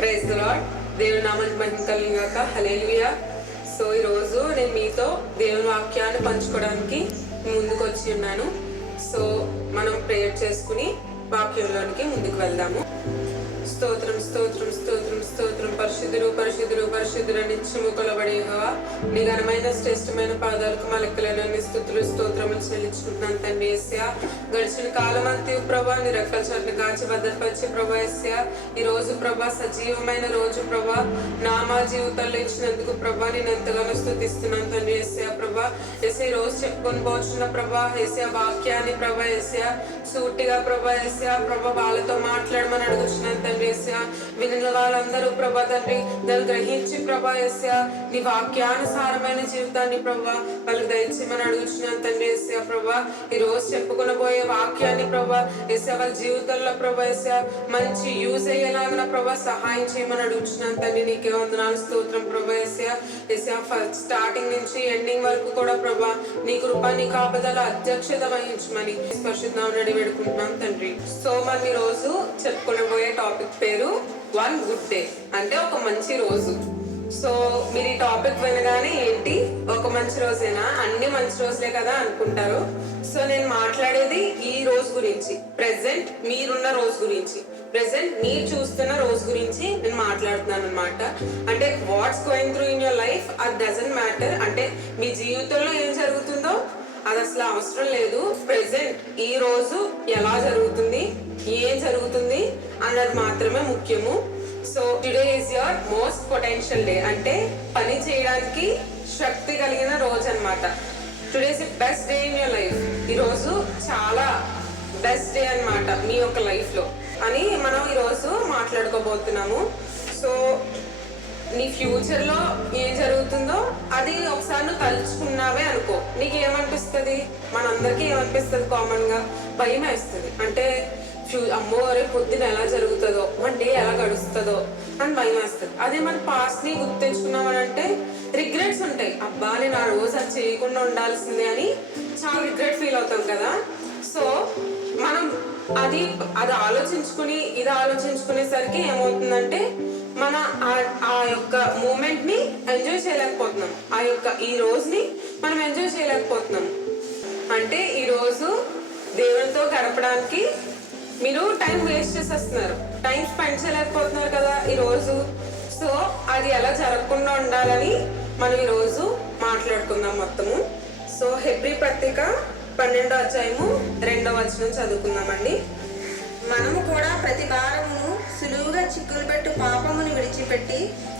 Praise the lord. దేవుని నామానికి మహిమ కలుగుగాక. హల్లెలూయా. సో ఈరోజు నేను మీతో దేవుని వాక్యాన్ని పంచుకోవడానికి ముందుకు వచ్చి ఉన్నాను. సో మనం ప్రేయర్ చేసుకుని వాక్యంలోనికి ముందుకు వెళ్దాము. స్తోత్రం స్తోత్రం స్తోత్రం స్తోత్రం. పరిశుద్ధుడు పరిశుద్ధుడు పరిశుద్ధుడు నిత్యము కొలబడి యెహోవా, నీ ఘనమైన శ్రేష్టమైన పాదాలకు మా లెక్కలేని స్తుతులు స్తోత్రములు చెల్లించుకుంటున్నాను తండ్రి యేసయ్యా. గడిచిన కాలం అంతా ప్రభా నీ రెక్కల చాటున కాచి భద్రపరిచే ప్రభా యేసయ్యా. ఈ రోజు ప్రభా సజీవమైన రోజు ప్రభా మా జీవితాల్లో ఇచ్చినందుకు ప్రభా నేను ఎంతగానో స్తుతిస్తున్నాను తండ్రి యేసయ్యా. ప్రభా యేసయ్య ఈ రోజు చెప్పుకొని పోతున్న ప్రభా యేసయ్య వాక్యాన్ని ప్రభా యేసయ్య సూటిగా ప్రభా యేసయ్య ప్రభా వాళ్ళతో మాట్లాడమని అడుగుతున్నాను తండ్రి యేసయ్య. వినిన వాళ్ళందరూ ప్రభా తండ్రి దాన్ని గ్రహించి ప్రభా యేసయ్య నీ వాక్యానుసారమైన జీవితాన్ని ప్రభా వాళ్ళకి దయచేయమని అడుగుతున్నాను తండ్రి యేసయ్య. ప్రభా ఈ రోజు చెప్పుకుని పోయే వాక్యాన్ని ప్రభా యేసయ్య వాళ్ళ జీవితంలో ప్రభా యేసయ్య మంచి యూజ్ అయ్యేలాగా ప్రభా సహాయం చేయమని అడుగుతున్నాను తండ్రి. నీకే వందనాలు స్తోత్రం ప్రభా యేసయ్య. యేసయ్య స్టార్టింగ్ నుంచి ఎండింగ్ వరకు కూడా ప్రభా నీ కృప నీ కాపుదల అధ్యక్షత వహించమని పరిశుద్ధనామమున వేడుకుంటున్నాం తండ్రి. సో మనం ఈ రోజు చెప్పుకుని పోయే టాపిక్ పేరు వన్ గుడ్ డే, అంటే ఒక మంచి రోజు. సో మీరు ఈ టాపిక్ వినగానే ఏంటి ఒక మంచి రోజేనా, అన్ని మంచి రోజులే కదా అనుకుంటారు. సో నేను మాట్లాడేది ఈ రోజు గురించి, ప్రెసెంట్ మీరున్న రోజు గురించి, ప్రెసెంట్ మీరు చూస్తున్న రోజు గురించి నేను మాట్లాడుతున్నాను అనమాట. అంటే what's going through in your life అది డజంట్ మ్యాటర్. అంటే మీ జీవితంలో ఏం జరుగుతుందో అది అసలు అవసరం లేదు. ప్రెసెంట్ ఈ రోజు ఎలా జరుగుతుంది, ఏం జరుగుతుంది అన్నది మాత్రమే ముఖ్యము. So today is your most potential day, అంటే పని చేయడానికి శక్తి కలిగిన రోజు అనమాట. Today is the best day in your life. ఈరోజు చాలా బెస్ట్ డే అనమాట మీ యొక్క లైఫ్ లో అని మనం ఈరోజు మాట్లాడుకోబోతున్నాము. సో నీ ఫ్యూచర్ లో ఏం జరుగుతుందో అది ఒకసారి నువ్వు తలుచుకున్నావే అనుకో, నీకు ఏమనిపిస్తుంది? మనందరికీ ఏమనిపిస్తుంది? కామన్ గా భయం వేస్తుంది. అంటే అమ్మో రేపు పొద్దున ఎలా జరుగుతుందో, మన డే ఎలా గడుస్తుందో అని భయం వేస్తుంది. అదే మన పాస్ట్ ని గుర్తించుకున్నామనంటే రిగ్రెట్స్ ఉంటాయి. అబ్బా నేను ఆ రోజు అది చేయకుండా ఉండాల్సిందే అని చాలా రిగ్రెట్ ఫీల్ అవుతాం కదా. సో మనం అది ఆలోచించుకుని ఇది ఆలోచించుకునేసరికి ఏమవుతుందంటే మన ఆ యొక్క మూమెంట్ ని ఎంజాయ్ చేయలేకపోతున్నాం. ఆ యొక్క ఈ రోజుని మనం ఎంజాయ్ చేయలేకపోతున్నాం. అంటే ఈ రోజు దేవునితో గడపడానికి మీరు టైం వేస్ట్ చేసేస్తున్నారు, టైం స్పెండ్ చేయలేకపోతున్నారు కదా ఈ రోజు. సో అది ఎలా జరగకుండా ఉండాలని మనం ఈ రోజు మాట్లాడుకుందాం మొత్తము. సో హెబ్రీ పత్రిక 12వ అధ్యాయము 2వ వచనం చదువుకుందామండి. మనము కూడా ప్రతి భారమును సులువుగా చిక్కులు పెట్టు పాపమును విడిచిపెట్టి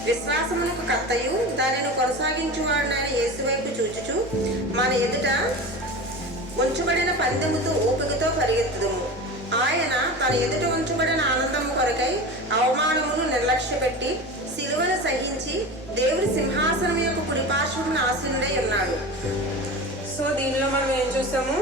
విశ్వాసమునకు కర్తయు దానిని కొనసాగించువాడినైన యేసు వైపు చూచుచు మన ఎదుట ఉంచబడిన పందెముతో ఓపికతో పరిగెత్తుదుము. ఆయన తన ఎదుట ఉంచబడిన ఆనందము కొరకై అవమానమును నిర్లక్ష్యపెట్టి సిలువను సహించి దేవుని సింహాసనం యొక్క కుడిపార్శ్వమున ఆసీనుడై ఉన్నాడు. సో దీనిలో మనం ఏం చూసాము?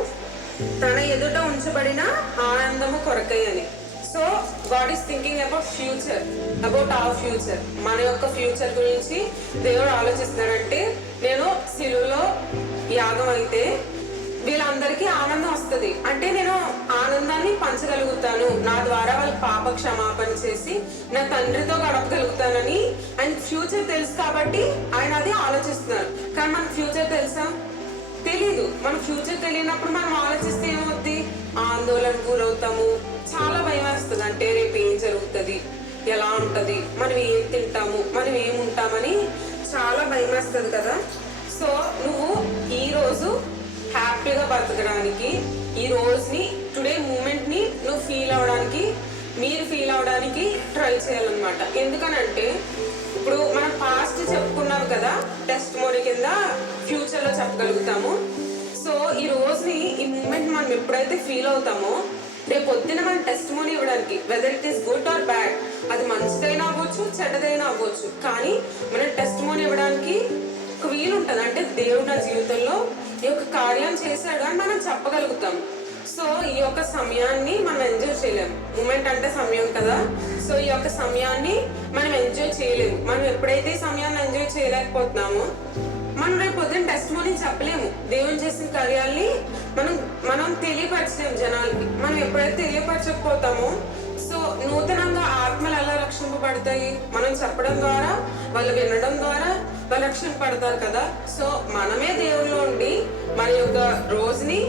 తన ఎదుట ఉంచబడిన ఆనందము కొరకై అని. So God is thinking about future, about our future. మన యొక్క ఫ్యూచర్ గురించి దేవుడు ఆలోచిస్తున్నాడంటే, నేను సిలువలో యాగం అయితే వీళ్ళందరికీ ఆనందం వస్తుంది, అంటే నేను ఆనందాన్ని పంచగలుగుతాను, నా ద్వారా వాళ్ళ పాప క్షమాపణ చేసి నా తండ్రితో గడపగలుగుతానని ఆయన ఫ్యూచర్ తెలుసు కాబట్టి ఆయన అది ఆలోచిస్తున్నారు. కానీ మనకు ఫ్యూచర్ తెలుసా? తెలీదు. మన ఫ్యూచర్ తెలియనప్పుడు మనం ఆలోచిస్తే ఏమవుద్ది? ఆందోళనకు గురవుతాము, చాలా భయం వేస్తుంది. అంటే రేపు ఏం జరుగుతుంది, ఎలా ఉంటది, మనం ఏం తింటాము, మనం ఏముంటామని చాలా భయం వేస్తుంది కదా. సో నువ్వు ఈ రోజు హ్యాపీగా బతకడానికి, ఈ రోజుని టుడే మూమెంట్ ని నువ్వు మీరు ఫీల్ అవడానికి ట్రై చేయాలన్నమాట. ఎందుకనంటే ఇప్పుడు మనం పాస్ట్ చెప్పుకున్నాం కదా, టెస్ట్ మోనీ కింద ఫ్యూచర్ లో చెప్పగలుగుతాము. సో ఈ రోజుని ఈ మూమెంట్ మనం ఎప్పుడైతే ఫీల్ అవుతామో రేపు పొద్దున మనం టెస్ట్ మోనీ ఇవ్వడానికి, whether it is good or bad, అది మంచిదైనా అవ్వచ్చు చెడ్డదైనా అవ్వచ్చు, కానీ మనం టెస్ట్ మోనీ ఇవ్వడానికి ఒక వీలు ఉంటుంది. అంటే దేవుడు నా జీవితంలో ఈ యొక్క కార్యం చేశాడు అని మనం చెప్పగలుగుతాం. సో ఈ యొక్క సమయాన్ని మనం ఎంజాయ్ చేయలేము. మూమెంట్ అంటే సమయం కదా. సో ఈ యొక్క సమయాన్ని మనం ఎంజాయ్ చేయలేము. మనం ఎప్పుడైతే ఈ సమయాన్ని ఎంజాయ్ చేయలేకపోతున్నామో మనం రేపు పొద్దున్న టెస్ట్ మోనీ చెప్పలేము. దేవుని చేసిన కార్యాల్ని మనం తెలియపరచలేము జనాలకి. మనం ఎప్పుడైతే తెలియపరచకపోతామో సో నూతనంగా ఆత్మలు ఎలా రక్షింపబడతాయి? మనం చెప్పడం ద్వారా, వాళ్ళు వినడం ద్వారా వాళ్ళు రక్షింపబడతారు కదా. సో మనమే దేవుల్లో ఉండి మన యొక్క రోజుని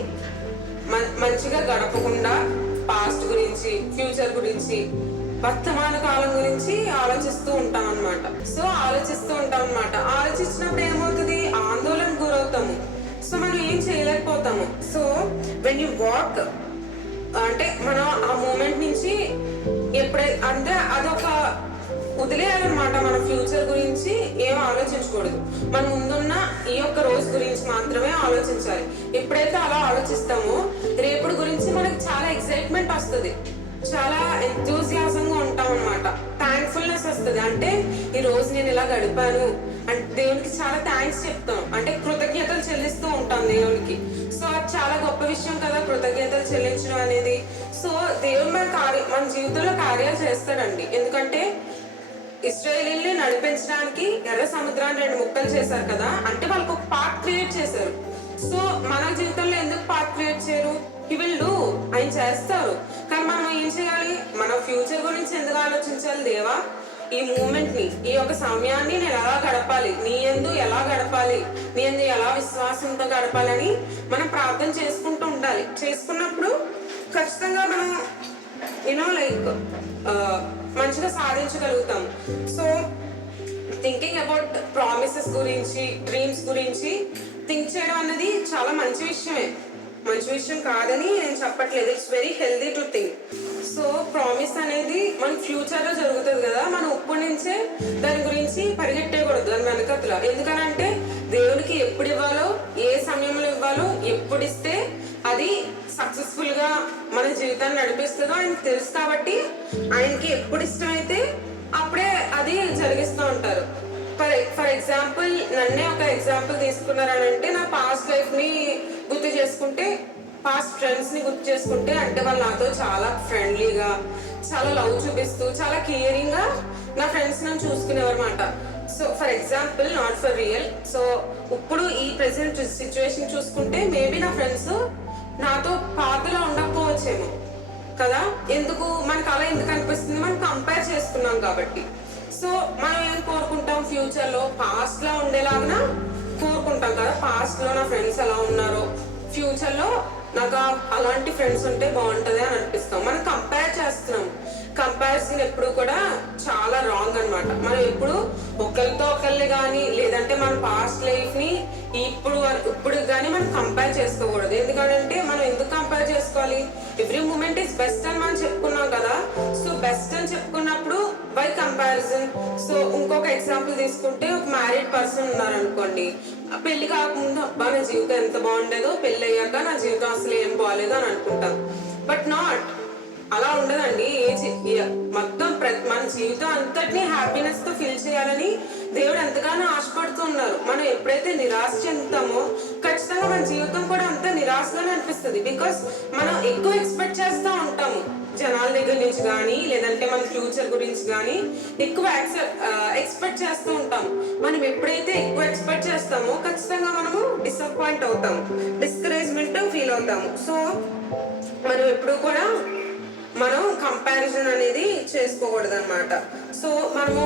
మంచిగా గడపకుండా పాస్ట్ గురించి, ఫ్యూచర్ గురించి, వర్తమాన కాలం గురించి ఆలోచిస్తూ ఉంటాం అనమాట. సో ఆలోచించినప్పుడు ఏమవుతుంది? ఆందోళన గురవుతాము. సో మనం ఏం చేయలేకపోతాము. సో వెన్ యూ వాక్ అంటే మనం ఆ మూమెంట్ నుంచి ఎప్పుడైతే అంటే అదొక వదిలేయాలన్నమాట. మన ఫ్యూచర్ గురించి ఏం ఆలోచించకూడదు. మన ముందున్న ఈ యొక్క రోజు గురించి మాత్రమే ఆలోచించాలి. ఎప్పుడైతే అలా ఆలోచిస్తామో రేపటి గురించి మనకి చాలా ఎక్సైట్మెంట్ వస్తుంది, చాలా ఎంతూజియాజంగా ఉంటాం అనమాట. థ్యాంక్ఫుల్నెస్ వస్తుంది. అంటే ఈ రోజు నేను ఇలా గడిపాను అంటే దేవునికి చాలా థ్యాంక్స్ చెప్తాం, అంటే కృతజ్ఞతలు చెల్లిస్తూ ఉంటాం దేవునికి. సో అది చాలా గొప్ప విషయం కదా, కృతజ్ఞతలు చెల్లించడం అనేది. సో దేవుడు మన జీవితంలో కార్యాలు చేస్తాడండి. ఎందుకంటే ఇశ్రాయేలీని నడిపించడానికి ఎర్ర సముద్రాన్ని 2 ముక్కలు చేశారు కదా, అంటే వాళ్ళకి ఒక పాత్ క్రియేట్ చేశారు. సో మన జీవితంలో ఎందుకు పాత్ క్రియేట్ చేయరు? హి విల్ డూ, ఆయన చేస్తారు. కానీ మనం ఏం చేయాలి? మన ఫ్యూచర్ గురించి ఎందుకు ఆలోచించాలి? దేవా, ఈ మూమెంట్ ని, ఈ యొక్క సమయాన్ని నేను ఎలా గడపాలి, నీ యందు ఎలా గడపాలి, నీ యందు ఎలా విశ్వాసంతో గడపాలని మనం ప్రార్థన చేసుకుంటూ ఉండాలి. చేసుకున్నప్పుడు ఖచ్చితంగా మనం లైక్ మంచిగా సాధించగలుగుతాం. సో థింకింగ్ అబౌట్ ప్రామిసెస్ గురించి, డ్రీమ్స్ గురించి థింక్ చేయడం అన్నది చాలా మంచి విషయమే. మంచి విషయం కాదని నేను చెప్పట్లేదు. It's very healthy to think. So promise అనేది మన ఫ్యూచర్ లో జరుగుతుంది కదా, మనం ఇప్పటి నుంచే దాని గురించి పరిగెట్టకూడదు దాని వెనకతల. ఎందుకనంటే దేవునికి ఎప్పుడు ఇవ్వాలో, ఏ సమయంలో ఇవ్వాలో, ఎప్పుడు ఇస్తే అది సక్సెస్ఫుల్ గా మన జీవితాన్ని నడిపిస్తుందో ఆయనకు తెలుసు. కాబట్టి ఆయనకి ఎప్పుడు ఇష్టమైతే అప్పుడే అది జరిగిస్తూ ఉంటారు. ఫర్ ఎగ్జాంపుల్ నన్నే ఒక ఎగ్జాంపుల్ తీసుకున్నారనంటే, నా పాస్ట్ లైఫ్ ని గుర్తు చేసుకుంటే, పాస్ట్ ఫ్రెండ్స్ ని గుర్తు చేసుకుంటే, అంటే వాళ్ళు నాతో చాలా ఫ్రెండ్లీగా, చాలా లవ్ చూపిస్తూ, చాలా కేరింగ్ గా నా ఫ్రెండ్స్ నన్ను చూసుకునేవారు అనమాట. So for example, not for real. So ఇప్పుడు ఈ ప్రెసెంట్ సిచ్యువేషన్ చూసుకుంటే మేబీ నా ఫ్రెండ్స్ నాతో పాతలో ఉండకపోవచ్చేమో కదా. ఎందుకు మనకు అలా ఎందుకు అనిపిస్తుంది? మనం కంపేర్ చేసుకున్నాం కాబట్టి. సో మనం ఏం కోరుకుంటాం? ఫ్యూచర్ లో పాస్ట్ లో ఉండేలాగా కోరుకుంటాం కదా. పాస్ట్ లో నా ఫ్రెండ్స్ ఎలా ఉన్నారో ఫ్యూచర్ లో నాకు అలాంటి ఫ్రెండ్స్ ఉంటే బాగుంటది అని అనిపిస్తాం. మనం కంపేర్ చేస్తున్నాం. కంపారిజన్ ఎప్పుడు కూడా చాలా రాంగ్ అనమాట. మనం ఎప్పుడు ఒకరితో ఒకరిని కానీ, లేదంటే మన పాస్ట్ లైఫ్ ని ఇప్పుడు కానీ మనం కంపేర్ చేసుకోకూడదు. ఎందుకంటే మనం ఎందుకు కంపేర్ చేసుకోవాలి? ఎవ్రీ మూమెంట్ ఈస్ బెస్ట్ అని మనం చెప్పుకున్నాం కదా. సో బెస్ట్ అని చెప్పుకున్నప్పుడు బై కంపారిజన్. సో ఇంకొక ఎగ్జాంపుల్ తీసుకుంటే, ఒక మ్యారీడ్ పర్సన్ ఉన్నారనుకోండి, పెళ్లి కాకముందు అబ్బా నా జీవితం ఎంత బాగుండేదో, పెళ్లి అయ్యాక నా జీవితం అసలు ఏం బాగాలేదు అని అనుకుంటాం. బట్ నాట్, అలా ఉండదండి. మొత్తం మన జీవితం అంతటినీ హ్యాపీనెస్ తో ఫీల్ చేయాలని దేవుడు ఎంతగానో ఆశపడుతున్నారు. మనం ఎప్పుడైతే నిరాశ చెందుతామో ఖచ్చితంగా మన జీవితం కూడా అంత నిరాశగానే అనిపిస్తుంది. బికాస్ మనం ఎక్కువ ఎక్స్పెక్ట్ చేస్తూ ఉంటాము జనాల దగ్గర నుంచి కానీ, లేదంటే మన ఫ్యూచర్ గురించి కానీ ఎక్కువ ఎక్స్పెక్ట్ చేస్తూ ఉంటాము. మనం ఎప్పుడైతే ఎక్కువ ఎక్స్పెక్ట్ చేస్తామో ఖచ్చితంగా మనము డిసప్పాయింట్ అవుతాము, డిస్కరేజ్మెంట్ ఫీల్ అవుతాము. సో మనం ఎప్పుడు కూడా మనం కంపారిజన్ అనేది చేసుకోకూడదు అనమాట. సో మనము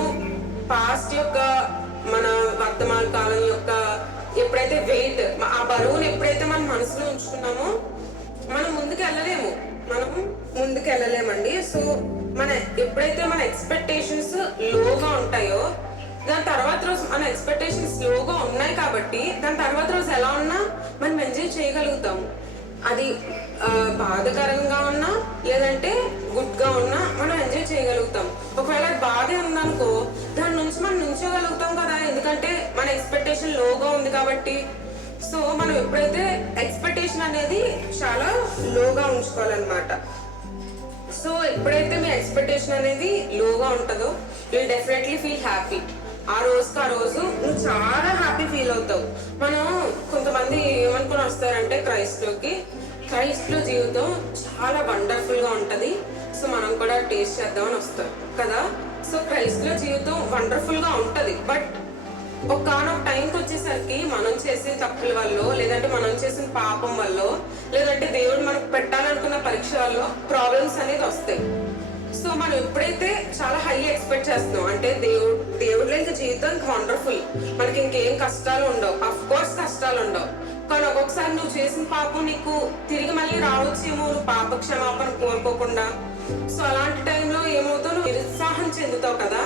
పాస్ట్ యొక్క, మన వర్తమాన కాలం యొక్క ఎప్పుడైతే వెయిట్, ఆ బరువును ఎప్పుడైతే మన మనసులో ఉంచుకున్నామో మనం ముందుకు వెళ్ళలేమండి. సో ఎప్పుడైతే మన ఎక్స్పెక్టేషన్స్ లోగా ఉంటాయో, దాని తర్వాత రోజు మన ఎక్స్పెక్టేషన్స్ లోగా ఉన్నాయి కాబట్టి దాని తర్వాత రోజు ఎలా ఉన్నా మనం ఎంజాయ్ చేయగలుగుతాము. అది బాధకరంగా ఉన్నా లేదంటే గుడ్ గా ఉన్నా మనం ఎంజాయ్ చేయగలుగుతాం. ఒకవేళ బాధే ఉందనుకో, దాని నుంచి మనం నుంచోగలుగుతాం కదా, ఎందుకంటే మన ఎక్స్పెక్టేషన్ లోగా ఉంది కాబట్టి. సో మనం ఎప్పుడైతే ఎక్స్పెక్టేషన్ అనేది చాలా లోగా ఉంచుకోవాలన్నమాట. సో ఎప్పుడైతే మీ ఎక్స్పెక్టేషన్ అనేది లోగా ఉంటుందో, you will definitely feel happy. ఆ రోజుకి ఆ రోజు నువ్వు చాలా హ్యాపీ ఫీల్ అవుతావు. మనం కొంతమంది ఏమనుకుని వస్తారంటే క్రైస్ట్ లో జీవితం చాలా వండర్ఫుల్ గా ఉంటది, సో మనం కూడా టేస్ట్ చేద్దామని వస్తాం కదా. సో క్రైస్ట్ లో జీవితం వండర్ఫుల్ గా ఉంటది. బట్ ఒకనొక టైంకి వచ్చేసరికి మనం చేసే తప్పుల వల్ల, లేదంటే మనం చేసిన పాపం వల్ల, లేదంటే దేవుడు మనకు పెట్టాలనుకున్న పరీక్ష వల్ల ప్రాబ్లమ్స్ అనేది వస్తాయి. సో సో మనం ఎప్పుడైతే చాలా హై ఎక్స్పెక్ట్ చేస్తున్నాం అంటే దేవుడిలో ఇంకా జీవితం వండర్ఫుల్, మనకి ఇంకేం కష్టాలు ఉండవు. అఫ్ కోర్స్ కష్టాలు ఉండవు, కానీ ఒక్కొక్కసారి నువ్వు చేసిన పాపం నీకు తిరిగి మళ్ళీ రావచ్చేమో, నువ్వు పాప క్షమాపణ కోరుకోకుండా. సో అలాంటి టైంలో ఏమవుతావు, నువ్వు నిరుత్సాహం చెందుతావు కదా.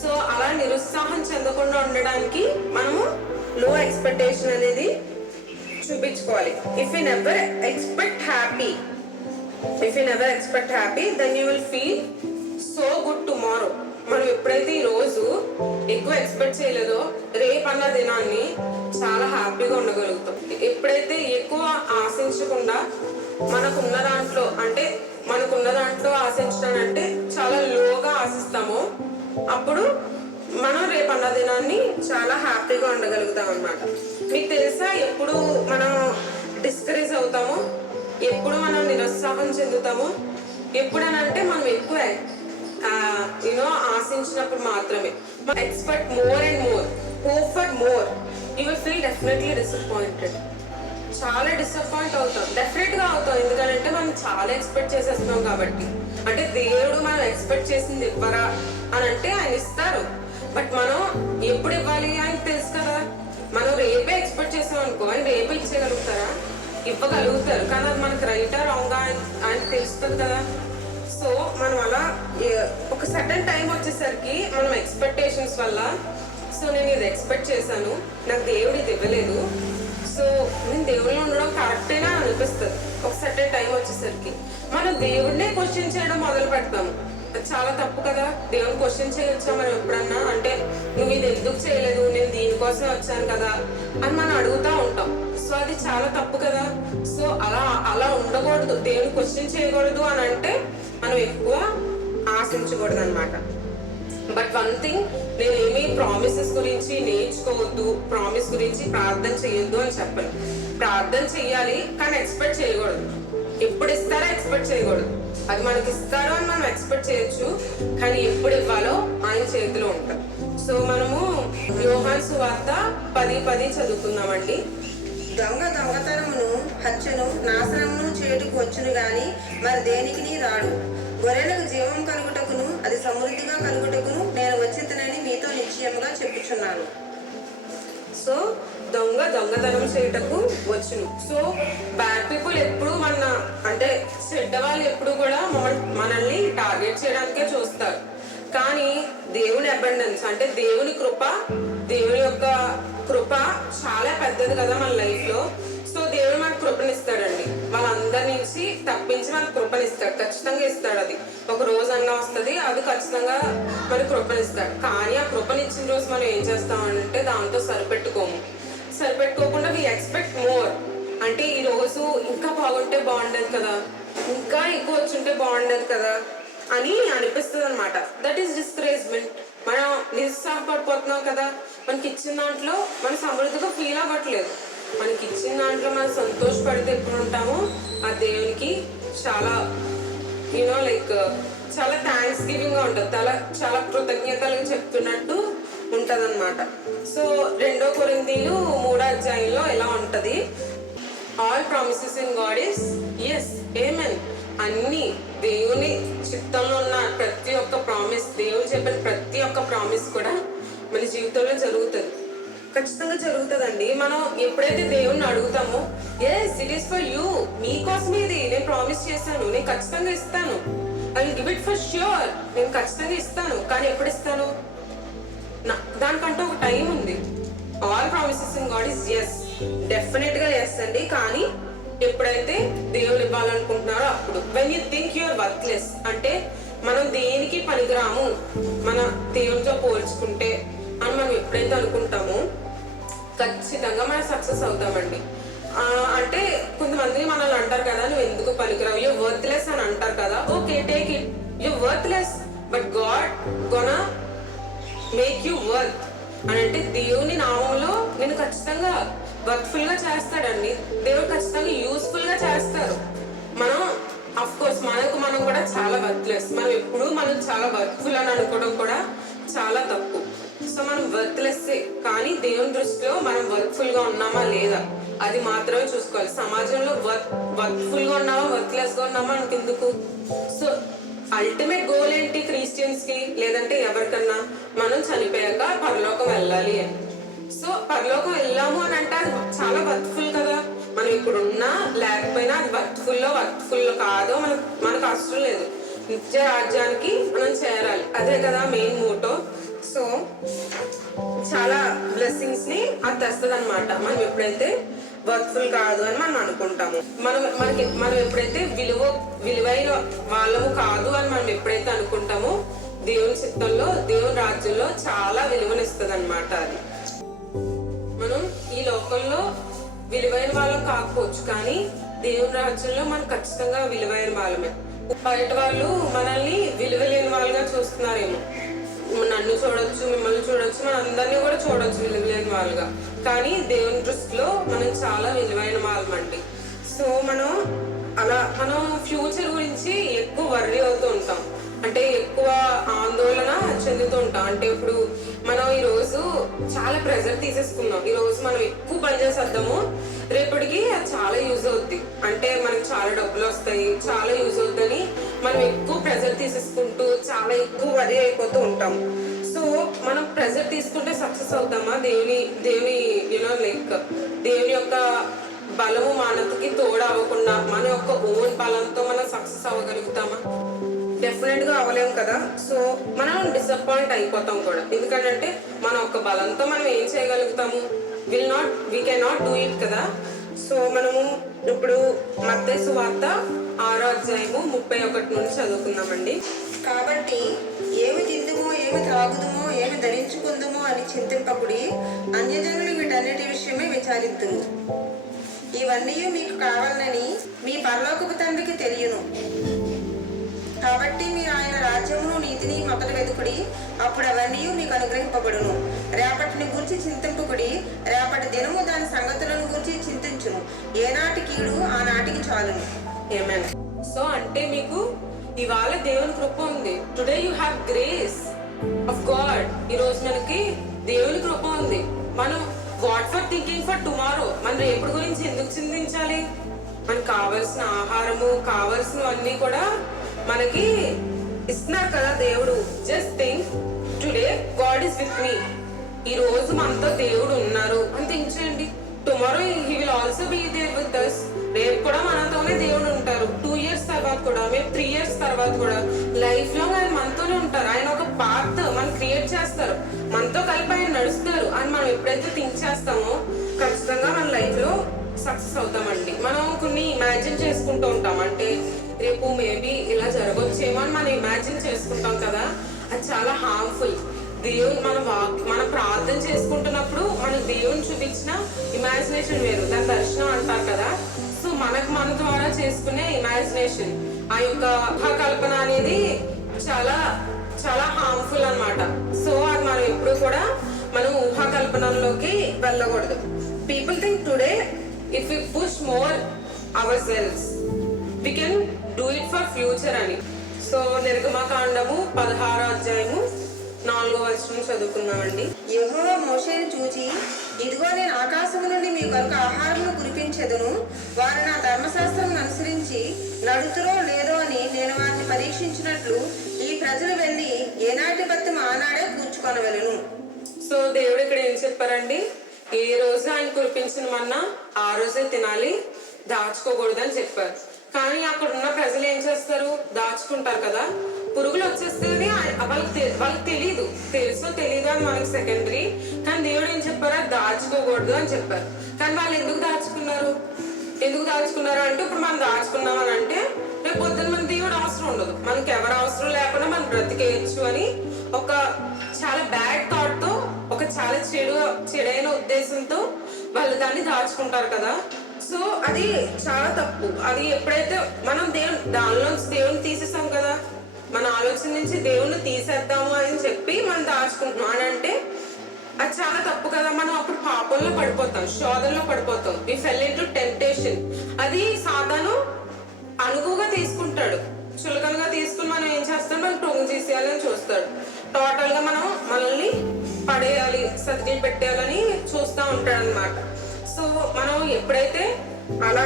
సో అలా నిరుత్సాహం చెందకుండా ఉండడానికి మనము లో ఎక్స్పెక్టేషన్ అనేది చూపించుకోవాలి. If you never expect happy, then you will feel so good tomorrow. మనం ఎప్పుడైతే ఈ రోజు ఎక్కువ ఎక్స్పెక్ట్ చేయలేదో రేపన్న దినాన్ని చాలా హ్యాపీగా ఉండగలుగుతాం. ఎప్పుడైతే ఎక్కువ ఆశించకుండా మనకున్న దాంట్లో ఆశించడం అంటే చాలా లోగా ఆశిస్తామో అప్పుడు మనం రేపన్న దినాన్ని చాలా హ్యాపీగా ఉండగలుగుతాం అన్నమాట. మీకు తెలుసా ఎప్పుడు మనం డిస్కరేజ్ అవుతామో, ఎప్పుడు మనం నిరుత్సాహం చెందుతామో, ఎప్పుడనంటే మనం ఎక్కువ ఆశించినప్పుడు మాత్రమే. Expect more and more, hope for more, you will feel definitely disappointed. చాలా డిసప్పాయింట్ అవుతాం, డెఫినెట్ గా అవుతాం. ఎందుకంటే మనం చాలా ఎక్స్పెక్ట్ చేసేస్తున్నాం కాబట్టి. అంటే దేవుడు మనం ఎక్స్పెక్ట్ చేసింది ఇవ్వరా అని అంటే ఆయన ఇస్తారు, బట్ మనం ఎప్పుడు ఇవ్వాలి ఆయనకు తెలుసు కదా. మనం రేపే ఎక్స్పెక్ట్ చేసాం అనుకో, ఆయన రేపే ఇచ్చేయగలుగుతారా? ఇవ్వగలుగుతారు, కానీ అది మనకు రైటా రాంగా అని తెలుస్తుంది కదా. సో మనం అలా ఒక సడన్ టైం వచ్చేసరికి మనం ఎక్స్పెక్టేషన్స్ వల్ల, సో నేను ఇది ఎక్స్పెక్ట్ చేశాను, నాకు దేవుడు ఇది ఇవ్వలేదు, సో నేను దేవుడిలో ఉండడం కరెక్టేనా అనిపిస్తుంది. ఒక సడన్ టైం వచ్చేసరికి మనం దేవుడినే క్వశ్చన్ చేయడం మొదలు పెడతాము. అది చాలా తప్పు కదా. దేవుని క్వశ్చన్ చేయొచ్చా మనం ఎప్పుడన్నా? అంటే నువ్వు ఇది ఎందుకు చేయలేదు, నేను దీనికోసమే వచ్చాను కదా అని మనం అడుగుతూ ఉంటాం. సో అది చాలా తప్పు కదా. సో అలా ఉండకూడదు, దేవుని క్వశ్చన్ చేయకూడదు అని అంటే మనం ఎక్కువ ఆశించకూడదు అనమాట. బట్ వన్ థింగ్, నేనేమి ప్రామిసెస్ గురించి నేర్చుకోవద్దు, ప్రామిస్ గురించి ప్రార్థన చేయొద్దు అని చెప్పను. ప్రార్థన చెయ్యాలి, కానీ ఎక్స్పెక్ట్ చేయకూడదు. ఎప్పుడు ఇస్తారో ఎక్స్పెక్ట్ చేయకూడదు. అది మనకి ఇస్తారు అని మనం ఎక్స్పెక్ట్ చేయొచ్చు, కానీ ఎప్పుడు ఇవ్వాలో ఆయన చేతిలో ఉంటుంది. సో మనము యోహాను సువార్త 10:10 చదువుకుందామండి. దొంగతనమును, హత్యను, నాశనమును చేటుకు వచ్చును గాని మరి దేనికి రాడు. గొర్రెలకు జీవం కలుగుటకును అది సమృద్ధిగా కలుగుటకును నేను వచ్చిందనని మీతో నిశ్చయముగా చెప్పుచున్నాను. సో దొంగతనం చేయటకు వచ్చును. సో బ్యాడ్ పీపుల్ ఎప్పుడు అంటే చెడ్డ వాళ్ళు ఎప్పుడు కూడా మనల్ని టార్గెట్ చేయడానికే చూస్తారు. కానీ దేవుని అబండెన్స్ అంటే దేవుని కృప, దేవుని యొక్క కృప చాలా పెద్దది కదా మన లైఫ్ లో. సో దేవుడు మనకు కృపనిస్తాడండి, వాళ్ళందరి నుంచి తప్పించి మనకు కృపనిస్తాడు, ఖచ్చితంగా ఇస్తాడు. అది ఒక రోజు అన్నా వస్తుంది, అది ఖచ్చితంగా మనకు కృపనిస్తాడు. కానీ ఆ కృపనిచ్చిన రోజు మనం ఏం చేస్తామంటే దాంతో సరిపెట్టుకోకుండా వి ఎక్స్పెక్ట్ మోర్. అంటే ఈ రోజు ఇంకా బాగుంటే బాగుండేది కదా, ఇంకా ఎక్కువ వచ్చుంటే బాగుండేది కదా అని అనిపిస్తుంది అనమాట. That is discouragement. మనం నిరుత్సాహపడిపోతున్నాం కదా, మనకి ఇచ్చిన దాంట్లో మనం సమృద్ధిగా ఫీల్ అవ్వట్లేదు. మనకి ఇచ్చిన దాంట్లో మనం సంతోషపడితే ఎప్పుడు ఉంటామో ఆ దేవునికి చాలా చాలా థ్యాంక్స్ గివింగ్ గా ఉంటుంది, చాలా కృతజ్ఞతలు చెప్తున్నట్టు ఉంటది అనమాట. సో 2 కొరింథీయులు 3 ఎలా ఉంటది, all promises in God is yes, amen. అన్ని దేవుని చిత్తంలో ఉన్న ప్రతి ఒక్క ప్రామిస్, దేవుడు చెప్పిన ప్రతి ఒక్క ప్రామిస్ కూడా మన జీవితంలో జరుగుతుంది, ఖచ్చితంగా జరుగుతుందండి. మనం ఎప్పుడైతే దేవుణ్ణి అడుగుతామో, yes it is for you, మీకోసమే ఇది నేను ప్రామిస్ చేశాను, నేను ఖచ్చితంగా ఇస్తాను, I will give it for sure, నేను ఖచ్చితంగా ఇస్తాను. కానీ ఎప్పుడు ఇస్తాను? దానికంటే ఒక టైం ఉంది. All promises in God is yes, definite గా ఎస్ అండి. కానీ ఎప్పుడైతే దేవుడు ఇవ్వాలనుకుంటున్నారో అప్పుడు. When you think you're worthless అంటే మనం దేనికి పనికిరాము మన దేవునితో పోల్చుకుంటే అని మనం ఎప్పుడైతే అనుకుంటామో ఖచ్చితంగా మనం సక్సెస్ అవుతామండి. అంటే కొంతమంది మనల్ని అంటారు కదా, నువ్వు ఎందుకు పనికిరావు, యూ వర్త్లెస్ అని అంటారు కదా. Okay, take it, you worthless, but God gonna make you worth అని అంటే దేవుని నామంలో నేను ఖచ్చితంగా వర్క్ఫుల్ గా చేస్తాడండి. దేవుడు ఖచ్చితంగా యూస్ఫుల్ గా చేస్తారు. మనం అఫ్ కోర్స్ మనం కూడా చాలా వర్త్లెస్, మనం చాలా వర్క్ఫుల్ అని అనుకోవడం కూడా చాలా తప్పు. సో మనం వర్త్లెస్, కానీ దేవుని దృష్టిలో మనం వర్క్ఫుల్ గా ఉన్నామా లేదా అది మాత్రమే చూసుకోవాలి. సమాజంలో వర్క్ఫుల్ గా ఉన్నామా వర్త్లెస్ గా ఉన్నామా మనకెందుకు? సో అల్టిమేట్ గోల్ ఏంటి క్రిస్టియన్స్ కి లేదంటే ఎవరికన్నా మనం చనిపోయాక పరలోకం వెళ్ళాలి అని. సో పరలోకం వెళ్ళాము అని అంటే అది చాలా వర్త్ఫుల్ కదా. మనం ఇప్పుడు ఉన్నా లేకపోయినా అది వర్త్ఫుల్ కాదో మనకు అవసరం లేదు. నిత్య రాజ్యానికి మనం చేరాలి, అదే కదా మెయిన్ మోటో. సో చాలా బ్లెస్సింగ్స్ ని అది తెస్తుంది అనమాట. మనం ఎప్పుడైతే వర్త్ఫుల్ కాదు అని మనం అనుకుంటాము, మనం ఎప్పుడైతే విలువైన వాళ్ళము కాదు అని మనం ఎప్పుడైతే అనుకుంటామో దేవుని చిత్తంలో దేవుని రాజ్యంలో చాలా విలువనిస్తుంది అనమాట. అది మనం ఈ లోకంలో విలువైన వాళ్ళం కాకపోవచ్చు, కానీ దేవుని రాజ్యంలో మనం ఖచ్చితంగా విలువైన వాళ్ళమే. బయట వాళ్ళు మనల్ని విలువ లేని వాళ్ళుగా చూస్తున్నారేమో. నన్ను చూడొచ్చు, మిమ్మల్ని చూడొచ్చు, మన అందరినీ కూడా చూడొచ్చు విలువ లేని వాళ్ళుగా, కానీ దేవుని దృష్టిలో మనం చాలా విలువైన వాళ్ళమండి. సో మనం ఫ్యూచర్ గురించి ఎక్కువ వర్రీ అవుతూ ఉంటాం, అంటే ఎక్కువ ఆందోళన చెందుతూ ఉంటాం. అంటే ఇప్పుడు మనం ఈరోజు చాలా ప్రెజర్ తీసేసుకున్నాం, ఈరోజు మనం ఎక్కువ పని చేసేద్దాము, రేపటికి అది చాలా యూజ్ అవుద్ది, అంటే మనకి చాలా డబ్బులు వస్తాయి, చాలా యూజ్ అవుద్దని మనం ఎక్కువ ప్రెజర్ తీసేసుకుంటూ చాలా ఎక్కువ వరి అయిపోతూ ఉంటాం. సో మనం ప్రెజర్ తీసుకుంటే సక్సెస్ అవుతామా? దేవుని దేవుని యొక్క బలము మనకి తోడు అవ్వకుండా మన యొక్క ఓన్ బలంతో మనం సక్సెస్ అవ్వగలుగుతామా? డెఫినెట్ గా అవ్వలేము కదా. సో మనం డిసప్పాయింట్ అయిపోతాం కూడా, ఎందుకంటే మన ఒక్క బలంతో మనం ఏం చేయగలుగుతాము? We can not do it కదా. సో మనము ఇప్పుడు మత్తయి సువార్త 6వ అధ్యాయము 31 నుండి చదువుకుందామండి. కాబట్టి ఏమి తిందుమో, ఏమి త్రాగుదుమో, ఏమి ధరించుకుందుమో అని చింతింపకుడి, అన్యజనులు వీటన్నిటి విషయమే విచారిద్దురు. ఇవన్నీ మీకు కావాలని మీ పరలోకపు తండ్రికి తెలియను. కాబట్టి మీరు ఆయన రాజ్యమును నీతిని మొదలు వెతుకుడి, అప్పుడు అవన్నీ మీకు అనుగ్రహింపబడును. రేపటిని గురించి చింతింపుకుడి, రేపటి దినము దాని సంగతులను గురించి చింతించును. ఏనాటి కీడు ఆనాటికి చాలును. ఆమేన్. సో అంటే మీకు ఇవాళ దేవుని కృప ఉంది. Today you have grace of God. ఈరోజు మనకి దేవుని కృప ఉంది. మనం what for thinking for tomorrow. మనం రేపటి గురించి ఎందుకు చింతించాలి? మనకు కావాల్సిన ఆహారము, కావాల్సినవన్నీ కూడా మనకి ఇస్తున్నారు కదా దేవుడు. Just think today God is with me. ఈ రోజు మనతో దేవుడు ఉన్నారు అని థింక్ చేయండి. Tomorrow he will also be there with us. రేపు కూడా మనతోనే దేవుడు ఉంటారు. 2 years తర్వాత కూడా, మేము 3 years తర్వాత కూడా లైఫ్ లాంగ్ ఆయన మనతోనే ఉంటారు. ఆయన ఒక పాత్ మనం క్రియేట్ చేస్తారు, మనతో కలిపి ఆయన నడుస్తారు అని మనం ఎప్పుడైతే థింక్ చేస్తామో ఖచ్చితంగా మన లైఫ్ లో సక్సెస్ అవుతామండి. మనం కొన్ని ఇమాజిన్ చేసుకుంటూ ఉంటాం, అంటే రేపు మేబీ ఇలా జరగవచ్చేమో అని మనం ఇమాజిన్ చేసుకుంటాం కదా, అది చాలా హార్మ్ఫుల్. దేవుని మనం ప్రార్థన చేసుకుంటున్నప్పుడు మనకు దేవుని చూపించిన ఇమాజినేషన్ వేరు, దాని దర్శనం అంటారు కదా. సో మన ద్వారా చేసుకునే ఇమాజినేషన్, ఆ యొక్క ఊహాకల్పన అనేది చాలా చాలా హార్మ్ఫుల్ అన్నమాట. సో అది మనం ఎప్పుడు కూడా మనం ఊహాకల్పనలోకి వెళ్ళకూడదు. People think today if we push more our sales we can do it for future అని. సో నిర్గమకాండము 16వ అధ్యాయము 4వ వచనం చదువుకున్నామండి. యెహోవా మోషేను చూచి, ఇదిగో నేను ఆకాశము నుండి మీ కొరకు ఆహారమును కురిపించెదను, వారు నా ధర్మశాస్త్రం అనుసరించి నడుతురో లేదో అని నేను వారిని పరీక్షించినట్లు ఈ ప్రజలు వెళ్ళి ఏనాటి బత్తం ఆనాడే కూర్చుకొనవలెను. సో దేవుడు ఇక్కడ ఏం చెప్పారండి? ఏ రోజు ఆయన కురిపించిన మన్నా ఆ రోజే తినాలి, దాచుకోకూడదు అని చెప్పారు. కానీ అక్కడ ఉన్న ప్రజలు ఏం చేస్తారు? దాచుకుంటారు కదా. పురుగులు వచ్చేస్తుంది వాళ్ళకి తెలీదు, తెలుసో తెలీదు అని మనకి సెకండరీ. కానీ దేవుడు ఏం చెప్పారా? దాచుకోకూడదు అని చెప్పారు. కానీ వాళ్ళు ఎందుకు దాచుకున్నారు అంటే ఇప్పుడు మనం దాచుకున్నాం అని అంటే రేపు పొద్దున్న మన దేవుడు అవసరం ఉండదు, మనకి ఎవరు అవసరం లేకుండా మనం బ్రతికేయచ్చు అని ఒక చాలా బ్యాడ్ థాట్ తో, ఒక చాలా చెడైన ఉద్దేశంతో వాళ్ళు దాన్ని దాచుకుంటారు కదా. సో అది చాలా తప్పు. అది ఎప్పుడైతే మనం దానిలోంచి దేవుని తీసేసాం కదా, మన ఆలోచన నుంచి దేవుణ్ణి తీసేద్దాము అని చెప్పి మనం దాచుకుంటున్నాం అని అంటే అది చాలా తప్పు కదా. మనం అప్పుడు పాపంలో పడిపోతాం, శోధనలో పడిపోతాం. వి ఫెల్ ఇంటూ టెంప్టేషన్. అది సాతాను అనుగుగా తీసుకుంటాడు, చులకనగా తీసుకుని మనం ఏం చేస్తాం? మనం టొంగు తీసేయాలని చూస్తాడు. టోటల్ గా మనల్ని పడేయాలి, సతికిలు పెట్టేయాలని చూస్తూ ఉంటాడు అనమాట. సో మనం ఎప్పుడైతే అలా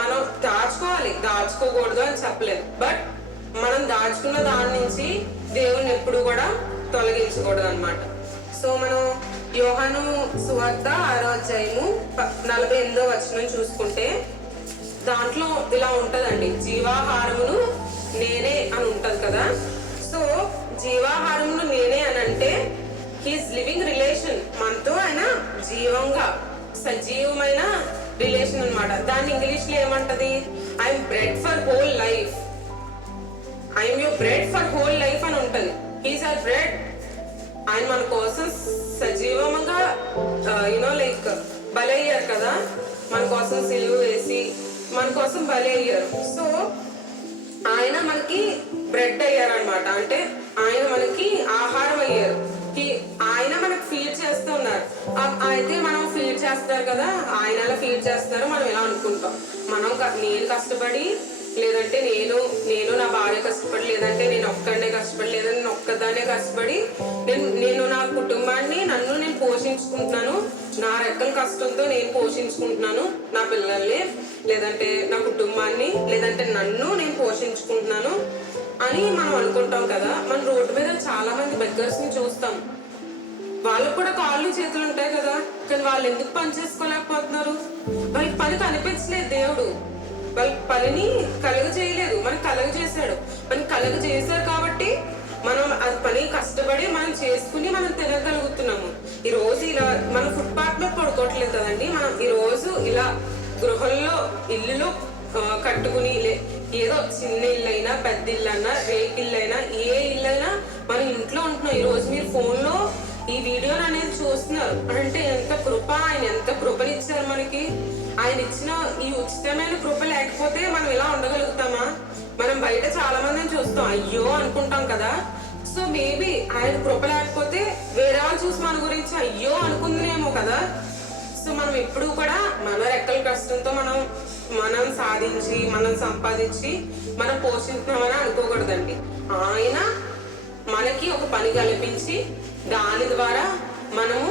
మనం దాచుకోకూడదు అని చెప్పలేదు, బట్ మనం దాచుకున్న దాని నుంచి దేవుని ఎప్పుడు కూడా తొలగించకూడదు అనమాట. సో మనం యోహాను సువార్త 6వ అధ్యాయము 48వ వచనం చూసుకుంటే దాంట్లో ఇలా ఉంటదండి, జీవాహారమును నేనే అని ఉంటది కదా. సో జీవాహారమును నేనే అని అంటే హీస్ లివింగ్ రిలేషన్, మనతో ఆయన జీవంగా సజీవమైన రిలేషన్ అన్నమాట. దాన్ని ఇంగ్లీష్ లో ఏమంటది, I'm bread for whole life, I'm your bread for whole life అని ఉంటది. హీస్ ఆర్ బ్రెడ్, ఆయన మన కోసం సజీవంగా లైక్ బలి అయ్యారు కదా, మన కోసం సిలువ వేసి మన కోసం బలి అయ్యారు. సో ఆయన మనకి బ్రెడ్ అయ్యారు అనమాట, అంటే ఆయన మనకి ఆహారం అయ్యారు. ఆయన మనకి ఫీడ్ చేస్తున్నారు. అయితే మనం ఫీడ్ చేస్తారు కదా, ఆయన ఎలా ఫీడ్ చేస్తున్నారు మనం ఎలా అనుకుంటాం. మనం నేను కష్టపడి, లేదంటే నేను నా భార్య కష్టపడి, లేదంటే నేను ఒక్కడే కష్టపడి, లేదంటే నేను ఒక్కదానే కష్టపడి నేను నా కుటుంబాన్ని నన్ను నేను పోషించుకుంటున్నాను, నా రెక్కల కష్టంతో నేను పోషించుకుంటున్నాను నా పిల్లల్ని, లేదంటే నా కుటుంబాన్ని, లేదంటే నన్ను నేను పోషించుకుంటున్నాను అని మనం అనుకుంటాం కదా. మన రోడ్డు మీద చాలా మంది బెగ్గర్స్ ని చూస్తాం, వాళ్ళకు కూడా కాళ్ళు చేతులు ఉంటాయి కదా, కానీ వాళ్ళు ఎందుకు పని చేసుకోలేకపోతున్నారు? వాళ్ళకి పని కనిపించలేదు దేవుడు, వాళ్ళ పనిని కలుగజేయలేదు, మనకు కలుగజేశాడు. మనకి కలుగజేశారు కాబట్టి మనం అది పని కష్టపడి మనం చేసుకుని మనం తినగలుగుతున్నాము. ఈ రోజు ఇలా మనం ఫుట్పాత్ మీద పడుకోవట్లేదు కదండి, మనం ఈ రోజు ఇలా గృహంలో ఇల్లులో కట్టుకుని, ఏదో చిన్న ఇల్లు అయినా పెద్ద ఇల్లు అయినా రేకిల్లు అయినా ఏ ఇల్లు అయినా మనం ఇంట్లో ఉంటున్నాం. ఈ రోజు మీరు ఫోన్ లో ఈ వీడియోని అనేది చూస్తున్నారు అంటే ఎంత కృప, ఆయన ఎంత కృపనిచ్చారు మనకి. ఆయన ఇచ్చిన ఈ ఉచితమైన కృప లేకపోతే మనం ఇలా ఉండగలుగుతామా? మనం బయట చాలా మందిని చూస్తాం, అయ్యో అనుకుంటాం కదా. సో మేబీ ఆయన కృప లేకపోతే వేరే వాళ్ళు చూసి మన గురించి అయ్యో అనుకుందేమో కదా. సో మనం ఎప్పుడు కూడా మన రెక్కల కష్టంతో మనం సాధించి మనం సంపాదించి మనం పోషిస్తున్నామని అనుకోకూడదండి. ఆయన మనకి ఒక పని కల్పించి దాని ద్వారా మనము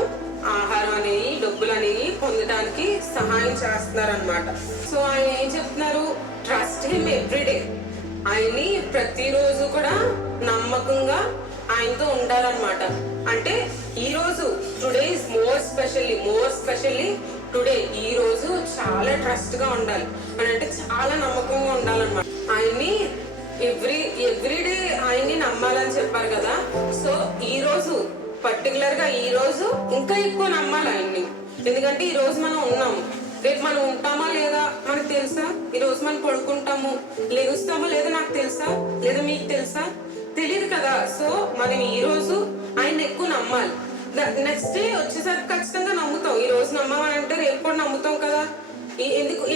ఆహారం అనేవి డబ్బులు అనేవి పొందడానికి సహాయం చేస్తున్నారు అనమాట. సో ఆయన ఏం చెప్తున్నారు, ట్రస్ట్ హిమ్ ఎవ్రీడే, ఆయన్ని ప్రతిరోజు కూడా నమ్మకంగా ఆయనతో ఉండాలన్నమాట. అంటే ఈ రోజు today is more specially today, ఈ రోజు చాలా ట్రస్ట్ గా ఉండాలి అని అంటే చాలా నమ్మకంగా ఉండాలన్నమాట. ఆయన్ని ఎవ్రీడే ఆయన్ని నమ్మాలని చెప్పారు కదా. సో ఈ రోజు పర్టికులర్ గా ఈ రోజు ఇంకా ఎక్కువ నమ్మాలి ఆయన్ని, ఎందుకంటే ఈ రోజు మనం ఉన్నాము, రేపు మనం ఉంటామా లేదా మనకు తెలుసా? ఈ రోజు మనం పడుకుంటాము లెగుస్తామో లేదా నాకు తెలుసా, లేదా మీకు తెలుసా? తెలియదు కదా. సో మనం ఈ రోజు ఆయన ఎక్కువ నమ్మాలి. నెక్స్ట్ డే వచ్చేసరికి ఖచ్చితంగా నమ్ముతాం. ఈ రోజు నమ్మామంటే రేపు కూడా నమ్ముతాం కదా.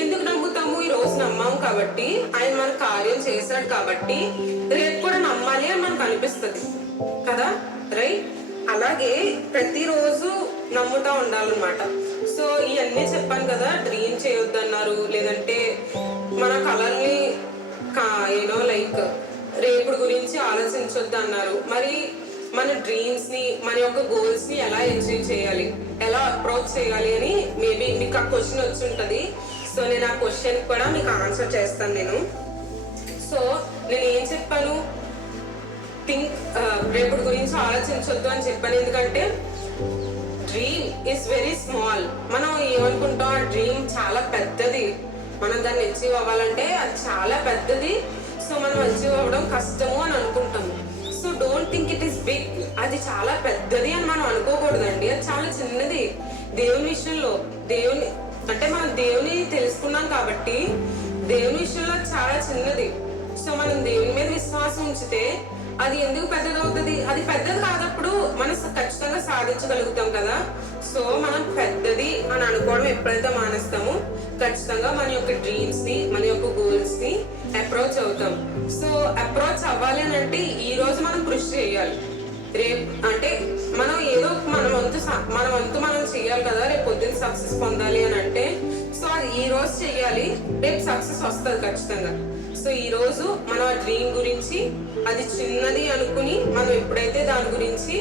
ఎందుకు నమ్ముతాము? ఈ రోజు నమ్మాము కాబట్టి, ఆయన మన కార్యం చేశాడు కాబట్టి రేపు కూడా నమ్మాలి అని మనకు అనిపిస్తుంది కదా, రైట్? అలాగే ప్రతిరోజు నమ్ముతా ఉండాలన్నమాట. సో ఇవన్నీ చెప్పాను కదా, డ్రీమ్ చేయొద్దన్నారు, లేదంటే మన కళల్ని లైక్ రేపుడు గురించి ఆలోచించొద్దు అన్నారు. మరి మన డ్రీమ్స్ ని, మన యొక్క గోల్స్ ని ఎలా అచీవ్ చేయాలి, ఎలా అప్రోచ్ చేయాలి అని మేబీ మీకు ఆ క్వశ్చన్ వచ్చి ఉంటది. సో నేను ఆ క్వశ్చన్ కూడా మీకు ఆన్సర్ చేస్తాను నేను. సో నేను ఏం చెప్పాను, రేపటి గురించి ఆలోచించొద్దు అని చెప్పాను. ఎందుకంటే డ్రీమ్ ఇస్ వెరీ స్మాల్. మనం ఏమనుకుంటాం, ఆ డ్రీమ్ చాలా పెద్దది, మనం దాన్ని అచీవ్ అవ్వాలంటే అది చాలా పెద్దది, సో మనం అచీవ్ అవ్వడం కష్టము అని అనుకుంటాము. So don't think it is big, అది చాలా పెద్దది అని మనం అనుకోకూడదండి, అది చాలా చిన్నది. దేవుని విషయంలో అంటే మనం దేవుని తెలుసుకున్నాం కాబట్టి దేవుని విషయంలో చాలా చిన్నది. సో మనం దేవుని మీద విశ్వాసం ఉంచితే అది ఎందుకు పెద్దది అవుతుంది? అది పెద్దది కాదప్పుడు మనం ఖచ్చితంగా సాధించగలుగుతాం కదా. సో మనం పెద్దది అని అనుకోవడం ఎప్పుడైతే మానేస్తామో ఖచ్చితంగా మన యొక్క డ్రీమ్స్ ని, మన యొక్క గోల్స్ ని అప్రోచ్ అవుతాం. సో అప్రోచ్ అవ్వాలి అని అంటే ఈ రోజు మనం కృషి చేయాలి. రేపు అంటే మనం ఏదో మన వంతు మనం చేయాలి కదా, రేపు పొద్దున్న సక్సెస్ పొందాలి అని అంటే. సో అది ఈ రోజు చెయ్యాలి, రేపు సక్సెస్ వస్తుంది ఖచ్చితంగా. సో ఈ రోజు మనం ఆ డ్రీమ్ గురించి, అది చిన్నది అనుకుని మనం ఎప్పుడైతే దాని గురించి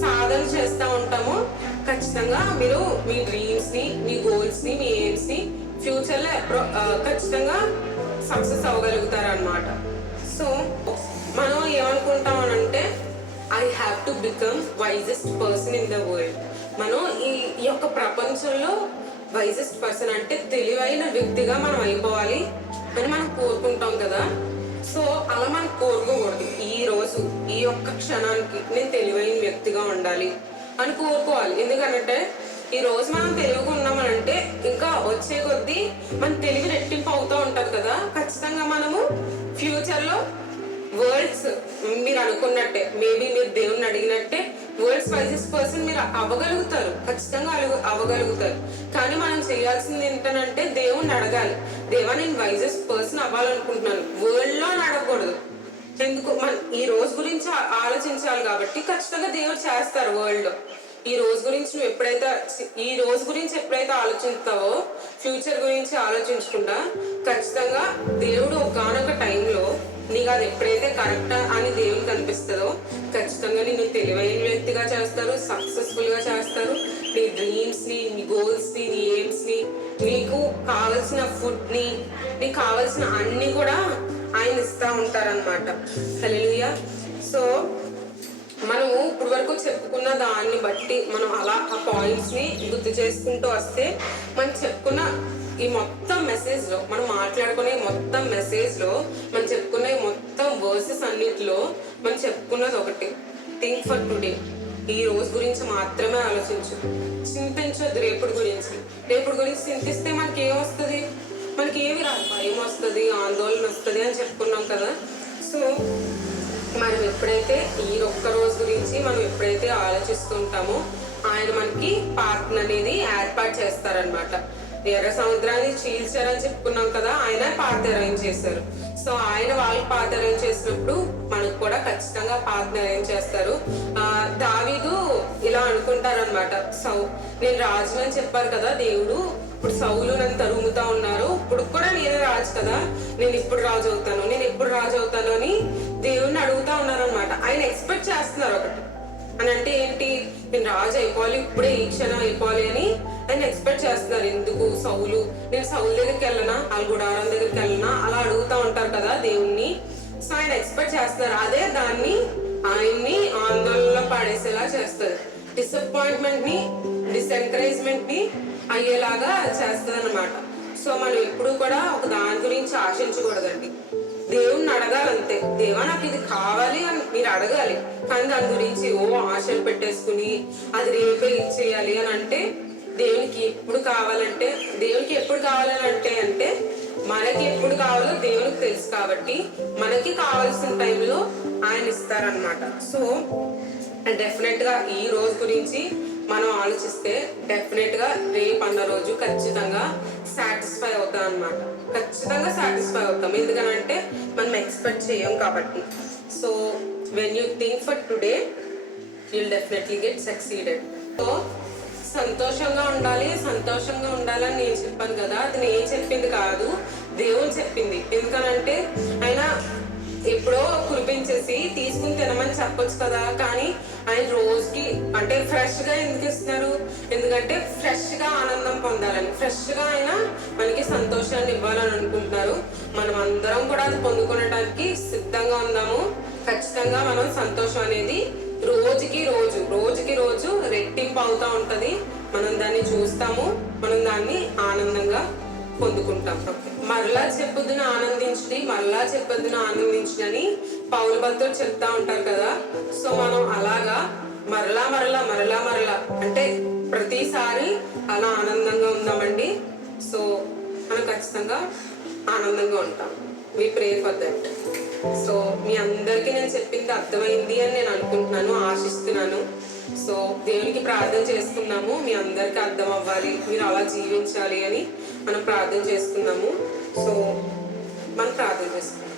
సాధన చేస్తూ ఉంటామో ఖచ్చితంగా మీరు మీ డ్రీమ్స్ ని, మీ గోల్స్ ని, మీ ఎయిమ్స్ ని ఫ్యూచర్ లో ఖచ్చితంగా సక్సెస్ అవ్వగలుగుతారు అనమాట. సో మనం ఏమనుకుంటాం అంటే I have to become wisest person in the world. మనం ఈ యొక్క ప్రపంచంలో వైజెస్ట్ పర్సన్ అంటే తెలివైన వ్యక్తిగా మనం అయిపోవాలి అని మనం కోరుకుంటాం కదా. సో అలా మనం కోరుకోకూడదు. ఈ రోజు ఈ యొక్క క్షణానికి నేను తెలివైన వ్యక్తిగా ఉండాలి అని కోరుకోవాలి. ఎందుకంటే ఈ రోజు మనం తెలివిగా ఉన్నామనంటే ఇంకా వచ్చే కొద్దీ మన తెలివి రెట్టింపు అవుతూ ఉంటుంది కదా. ఖచ్చితంగా మనము ఫ్యూచర్లో వరల్డ్స్ మీరు అనుకున్నట్టే, మేబీ మీరు దేవుణ్ణి అడిగినట్టే వరల్డ్స్ వైజెస్ట్ పర్సన్ మీరు అవ్వగలుగుతారు, ఖచ్చితంగా అవ్వగలుగుతారు. కానీ మనం చేయాల్సింది ఏంటంటే దేవుణ్ణి అడగాలి, దేవా నేను వైజెస్ట్ పర్సన్ అవ్వాలనుకుంటున్నాను, వరల్డ్లో అడగకూడదు. ఎందుకు మన ఈ రోజు గురించి ఆలోచించాలి కాబట్టి ఖచ్చితంగా దేవుడు చేస్తారు వరల్డ్లో. ఈ రోజు గురించి నువ్వు ఎప్పుడైతే ఆలోచిస్తావో ఫ్యూచర్ గురించి ఆలోచించకుండా ఖచ్చితంగా దేవుడు ఒకనొక టైంలో నీకు అది ఎప్పుడైతే కరెక్ట్ అని దేవునికి అనిపిస్తుందో ఖచ్చితంగా నిన్ను తెలివైన వ్యక్తిగా చేస్తారు, సక్సెస్ఫుల్గా చేస్తారు. నీ డ్రీమ్స్ని, నీ గోల్స్ని, నీ ఎయిమ్స్ని, నీకు కావలసిన ఫుడ్ని, నీకు కావలసిన అన్ని కూడా ఆయన ఇస్తూ ఉంటారనమాట. హల్లెలూయా. సో మనము ఇప్పుడు వరకు చెప్పుకున్న దాన్ని బట్టి మనం అలా ఆ పాయింట్స్ని గుర్తు చేసుకుంటూ వస్తే మనం చెప్పుకున్న ఈ మొత్తం మెసేజ్లో, మనం మాట్లాడుకునే మొత్తం మెసేజ్లో, మనం చెప్పుకునే మొత్తం వర్సెస్ అన్నిటిలో మనం చెప్పుకున్నది ఒకటి, థింక్ ఫర్ టుడే. ఈ రోజు గురించి మాత్రమే ఆలోచించు, చింతించొద్దు రేపటి గురించి. రేపటి గురించి చింతిస్తే మనకి ఏమొస్తుంది? మనకి ఏమి రాదు, భయం వస్తుంది, ఆందోళన వస్తుంది అని చెప్పుకున్నాం కదా. సో మనం ఎప్పుడైతే ఈ ఒక్క రోజు గురించి మనం ఎప్పుడైతే ఆలోచిస్తుంటామో ఆయన మనకి పాత్ర అనేది ఏర్పాటు చేస్తారనమాట. ఎర్ర సముద్రాన్ని చీల్చారని చెప్పుకున్నాం కదా, ఆయన పాత అరేంజ్ చేశారు. సో ఆయన వాళ్ళకి పాత అరేంజ్ చేసినప్పుడు మనకు కూడా ఖచ్చితంగా పాత అరేంజ్ చేస్తారు. దావీదు ఇలా అనుకుంటారనమాట, నేను రాజు అని చెప్పారు కదా దేవుడు, ఇప్పుడు సౌలు నన్ను తరుముతా ఉన్నారు, ఇప్పుడు కూడా నేనే రాజు కదా, నేను ఇప్పుడు రాజు అవుతాను అని దేవుడిని అడుగుతా ఉన్నారనమాట. ఆయన ఎక్స్పెక్ట్ చేస్తున్నారు ఒకటి అని, అంటే ఏంటి, నేను రాజు అయిపోవాలి, ఇప్పుడే ఈ క్షణం అయిపోవాలి అని ఆయన ఎక్స్పెక్ట్ చేస్తున్నారు. ఎందుకు నేను సౌలు దగ్గరికి వెళ్ళనా, వాళ్ళ గుడారం దగ్గరికి వెళ్ళనా అలా అడుగుతా ఉంటారు కదా దేవుణ్ణి. సో ఆయన ఎక్స్పెక్ట్ చేస్తున్నారు. అదే దాన్ని ఆయన్ని ఆందోళనలో పాడేసేలా చేస్తుంది, డిసప్పాయింట్మెంట్ ని, డిసెంకరేజ్మెంట్ ని అయ్యేలాగా చేస్తుంది అనమాట. సో మనం ఎప్పుడు కూడా ఒక దాని గురించి ఆశించకూడదండి, దేవుణ్ణి అడగాలంతే. దేవా నాకు ఇది కావాలి అని మీరు అడగాలి, కానీ దాని గురించి ఆశలు పెట్టేసుకుని అది రేపే ఇచ్చేయాలి అని అంటే దేవునికి ఎప్పుడు కావాలంటే మనకి ఎప్పుడు కావాలో దేవునికి తెలుసు కాబట్టి మనకి కావాల్సిన టైంలో ఆయన ఇస్తారనమాట. సో డెఫినెట్ గా ఈ రోజు గురించి మనం ఆలోచిస్తే డెఫినెట్ గా రేపు అన్న రోజు ఖచ్చితంగా సాటిస్ఫై అవుతాం అనమాట. ఖచ్చితంగా సాటిస్ఫై అవుతాం, ఎందుకనంటే మనం ఎక్స్పెక్ట్ చేయం కాబట్టి. So when you think for today you'll definitely get succeeded. So సంతోషంగా ఉండాలని నేను చెప్పాను కదా, అది నేను చెప్పింది కాదు, దేవుడు చెప్పింది. ఎందుకనంటే ఆయన ఎప్పుడో కురిపించేసి తీసుకుని తినమని చెప్పొచ్చు కదా, కానీ ఆయన రోజుకి అంటే ఫ్రెష్ గా ఎందుకు ఇస్తున్నారు? ఎందుకంటే ఫ్రెష్ గా ఆనందం పొందాలని, ఫ్రెష్ గా ఆయన మనకి సంతోషాన్ని ఇవ్వాలని అనుకుంటున్నారు. మనం అందరం కూడా అది పొందుకోవడానికి సిద్ధంగా ఉందాము. ఖచ్చితంగా మనం సంతోషం అనేది రోజుకి రోజు రెట్టింపు అవుతా ఉంటది. మనం దాన్ని చూస్తాము, మనం దాన్ని ఆనందంగా పొందుకుంటాం. మరలా చెప్పొద్దున ఆనందించని పౌలు భక్తులు చెప్తా ఉంటారు కదా. సో మనం అలాగా మరలా అంటే ప్రతిసారి అలా ఆనందంగా ఉందామండి. సో మనం ఖచ్చితంగా ఆనందంగా ఉంటాం. వి ప్రే ఫర్ దట్. సో మీ అందరికీ నేను చెప్పింది అర్థమైంది అని నేను అనుకుంటున్నాను, ఆశిస్తున్నాను. సో దేవునికి ప్రార్థన చేసుకున్నాము, మీ అందరికీ అర్థం అవ్వాలి, మీరు అలా జీవించాలి అని మనం ప్రార్థన చేసుకున్నాము. సో మనం ప్రార్థన చేసుకున్నాము.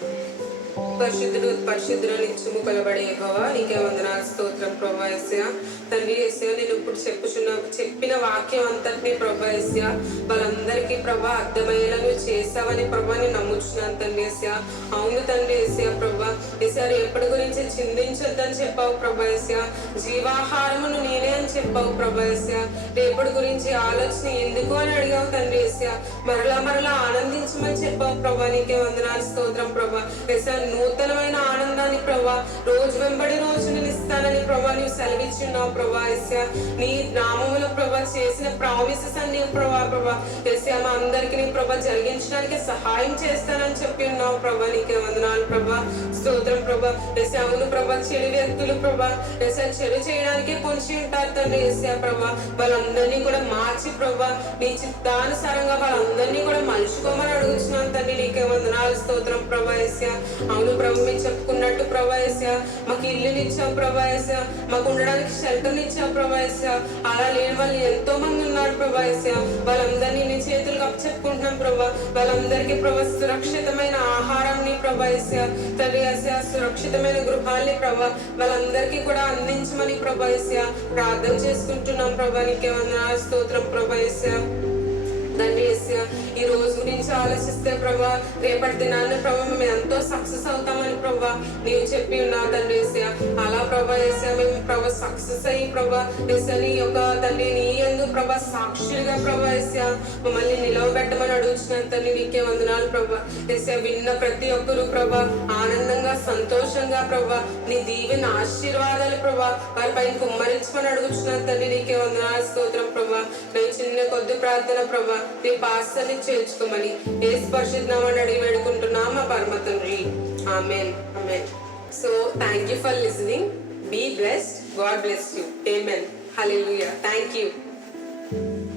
పరిశుద్ధుడు నిత్యము కొలబడే యెహోవా, నీకే వందనాలు వందనాలు స్తోత్రం ప్రభా యేసయ్య. తండ్రి యేసయ్య, నేను ఇప్పుడు చెప్పిన వాక్యం అంతటినీ ప్రభా యేసయ్య వాళ్ళందరికీ ప్రభా అర్థమయ్యేలా నువ్వు చేసావని ప్రభా నేను నమ్ముచున్నాను తండ్రి యేసయ్య. అవును తండ్రి యేసయ్య ప్రభా యేసయ్య, రేపటి గురించి చింతించొద్దని చెప్పావు ప్రభా యేసయ్య. జీవాహారమును నేనే అని చెప్పావు ప్రభా యేసయ్య. రేపటి గురించి ఆలోచన ఎందుకు అని అడిగావు తండ్రి యేసయ్య. మరలా ఆనందించమని చెప్పావు ప్రభా. నీకే వందనాలు స్తోత్రం ప్రభా యేసయ్య. నూతనమైన ఆనందాన్ని ప్రభా రోజు వెంబడి రోజు నేను ఇస్తానని ప్రభా నీవు సెలవిచ్చున్నావు ప్రభా యేసయ్య. నీ నామములో ప్రభా చేసిన ప్రామిసెస్ అన్ని ప్రభా యేసయ్య మా అందరికి నీ ప్రభా జరిగించడానికి సహాయం చేస్తానని చెప్పి ఉన్నావు ప్రభా. నీకే వందనాలు ప్రభా స్తోత్రం ప్రభా యేసయ్య. అవును ప్రభా, చెడు వ్యక్తులు ప్రభా యేసయ్య చెడు చేయడానికే పొంచి ఉంటారు తండ్రి యేసయ్య ప్రభా. వాళ్ళందరినీ కూడా మార్చి ప్రభా నీ చిత్తానుసారంగా వాళ్ళందరినీ కూడా మలుచుకోమని అడుగుతున్నాను తండ్రి. నీకే వందనాలు స్తోత్రం ప్రభా యేసయ్య. అవును ప్రభు, మేము చెప్పుకున్నట్టు ప్రభా యేసయ్య మాకు ఇల్లునిచ్చావు ప్రభా యేసయ్య, మాకు ఉండడానికి షెల్టర్ ఇచ్చావు ప్రభా యేసయ్య. అలా లేని వాళ్ళు ఎంతో మంది ఉన్నారు ప్రభా యేసయ్య. వాళ్ళందరినీ నీ చేతులకు అప్పచెప్పుకుంటున్నాం ప్రభా. వాళ్ళందరికీ ప్రభా సురక్షితమైన ఆహారాన్ని ప్రభా యేసయ్య తండ్రి యేసయ్య, సురక్షితమైన గృహాల్ని ప్రభా వాళ్ళందరికీ కూడా అందించమని ప్రభా యేసయ్య ప్రార్థన చేసుకుంటున్నాం ప్రభా. నీకే వందనాలు స్తోత్రం ప్రభా యేసయ్య. తండ్రి యేసయ్య, ఈ రోజు గురించి ఆలోచిస్తే ప్రభా రేపటి దినాన్ని ప్రభా మేము ఎంతో సక్సెస్ అవుతామని ప్రభా నీవు చెప్పి ఉన్నావు తండ్రి యేసయ్య. అలా ప్రభా యేసయ్య మేము ప్రభా సక్సెస్ అయ్యి ప్రభా యేసయ్య నీ యొక్క తండ్రి నీ యందు ప్రభా సాక్షులుగా ప్రభా యేసయ్య మమ్మల్ని నిలవబెట్టమని అడుగుతున్నాను తండ్రి. నీకే వందనాలు ప్రభా యేసయ్య. విన్న ప్రతి ఒక్కరు ప్రభా ఆనందంగా సంతోషంగా ప్రభా నీ దీవెన ఆశీర్వాదాలు ప్రభా వారిపైన కుమ్మరించమని అడుగుతున్నాను తండ్రి. నీకే వందనాలు స్తోత్రం ప్రభా. నేను చిన్న కొద్ది ప్రార్థన ప్రభా నీ పాస్టర్ని చేర్చుకోమని యేసు పరిశుద్ధ నామమున అడిగి వేడుకుంటున్నాం మా పరమ తండ్రి. Amen amen. So thank you for listening. Be blessed. God bless you. Amen. Hallelujah. Thank you.